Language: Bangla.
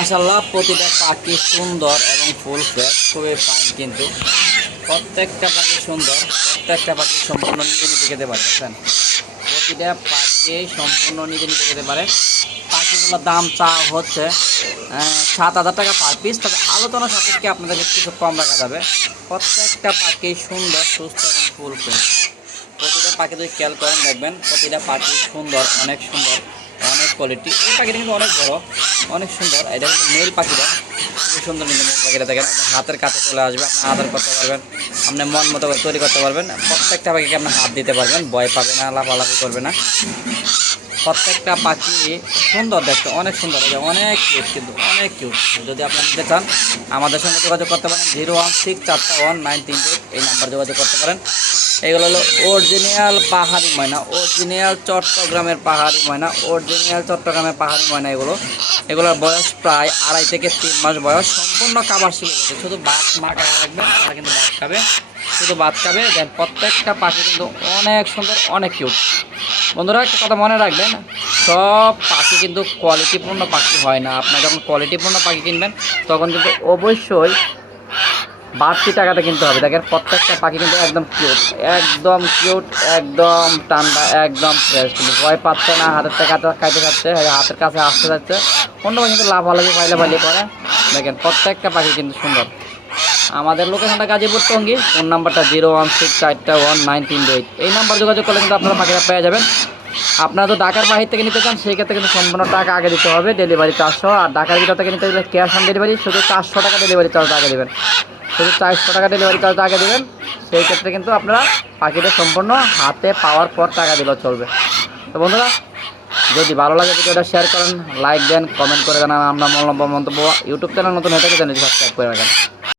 মাশাল্লাহ প্রতিটা পাখি সুন্দর এবং ফুল ফ্রেশ, খুবই ফাইন কিন্তু। প্রত্যেকটা পাখি সুন্দর, প্রত্যেকটা পাখি সম্পূর্ণ নিজে নিজে খেতে পারে দেখছেন প্রতিটা পাখি সম্পূর্ণ নিজে নিজে খেতে পারে। পাখিগুলোর দাম চা হচ্ছে সাত হাজার টাকা পার পিস তবে আলোচনা সাপেক্ষে আপনাদেরকে কিছু কম রাখা যাবে। প্রত্যেকটা পাখি সুন্দর, সুস্থ এবং ফুল ফ্রেশ প্রতিটা পাখি যদি খেয়াল করেন, দেখবেন প্রতিটা পাখি সুন্দর, অনেক সুন্দর। কোয়ালিটি এই পাখিটা কিন্তু অনেক বড়, অনেক সুন্দর। এটা কিন্তু মেল পাখিটা। খুবই সুন্দর কিন্তু মেল পাখিটা, দেখেন। হাতের কাছে চলে আসবে আপনি আদর করতে পারবেন আপনি মন মতো তৈরি করতে পারবেন। প্রত্যেকটা পাখিকে আপনি হাত দিতে পারবেন, ভয় পাবে না, লাফালাফি করবে না। প্রত্যেকটা পাখি সুন্দর দেখতে, অনেক সুন্দর। এই অনেক কিউট কিন্তু, অনেক কিউট যদি আপনি নিতে চান, আমাদের সঙ্গে যোগাযোগ করতে পারেন, জিরো ওয়ান সিক্স চারটা ওয়ান নাইন তিন এই নাম্বার যোগাযোগ করতে পারেন। এগুলো হলো অরিজিনাল পাহাড়ি ময়না অরিজিনাল চট্টগ্রামের পাহাড়ি ময়না অরিজিনাল চট্টগ্রামের পাহাড়ি ময়না এগুলো। এগুলোর বয়স প্রায় আড়াই থেকে তিন মাস বয়স। সম্পূর্ণ খাবার শিখে গেছে শুধু বাদ মা খাওয়া রাখবেন, তারা কিন্তু ভাত খাবে। শুধু বাদ খাবে, দেন প্রত্যেকটা পাখি কিন্তু অনেক সুন্দর, অনেক কিউট বন্ধুরা, একটা কথা মনে রাখবেন, সব পাখি কিন্তু কোয়ালিটিপূর্ণ পাখি হয় না। আপনার যখন কোয়ালিটিপূর্ণ পাখি কিনবেন, তখন কিন্তু অবশ্যই বাড়তি টাকাটা কিনতে হবে। দেখেন প্রত্যেকটা পাখি কিন্তু একদম কিউট একদম কিউট একদম ঠান্ডা, একদম ফ্রেশ কিন্তু ভয় পাচ্ছে না, হাতের থেকে হাতে খাইতে খাচ্ছে হাতের কাছে আসতে যাচ্ছে। অন্য কিন্তু লাফালাফি পাইলে পাইলে করে। দেখেন প্রত্যেকটা পাখি কিন্তু সুন্দর। আমাদের লোকেশনটা গাজীপুর টঙ্গি, ফোন নাম্বারটা জিরো ওয়ান সিক্স চারটা ওয়ান নাইন তিন এইট এই নাম্বার যোগাযোগ করলে কিন্তু আপনারা পাখিটা পেয়ে যাবেন। আপনারা তো ঢাকার বাহির থেকে নিতে চান সেই ক্ষেত্রে কিন্তু সম্পূর্ণ টাকা আগে দিতে হবে। ডেলিভারি চারশো আর ঢাকার ভিতর থেকে নিতে গেলে ক্যাশ অন ডেলিভারি শুধু চারশো টাকা ডেলিভারি চার্জ আগে দেবেন। শুধু চারশো টাকা ডেলিভারি চার্জ আগে দেবেন, সেই ক্ষেত্রে কিন্তু আপনারা পাখিটা সম্পূর্ণ হাতে পাওয়ার পর টাকা দিলেও চলবে। তো বন্ধুরা, যদি ভালো লাগে ভিডিওটা শেয়ার করেন লাইক দেন কমেন্ট করে জানান। আমরা মন্তব্য ইউটিউব চ্যানেল নতুন হয়ে থাকে চ্যানেলটি সাবস্ক্রাইব করে রাখেন।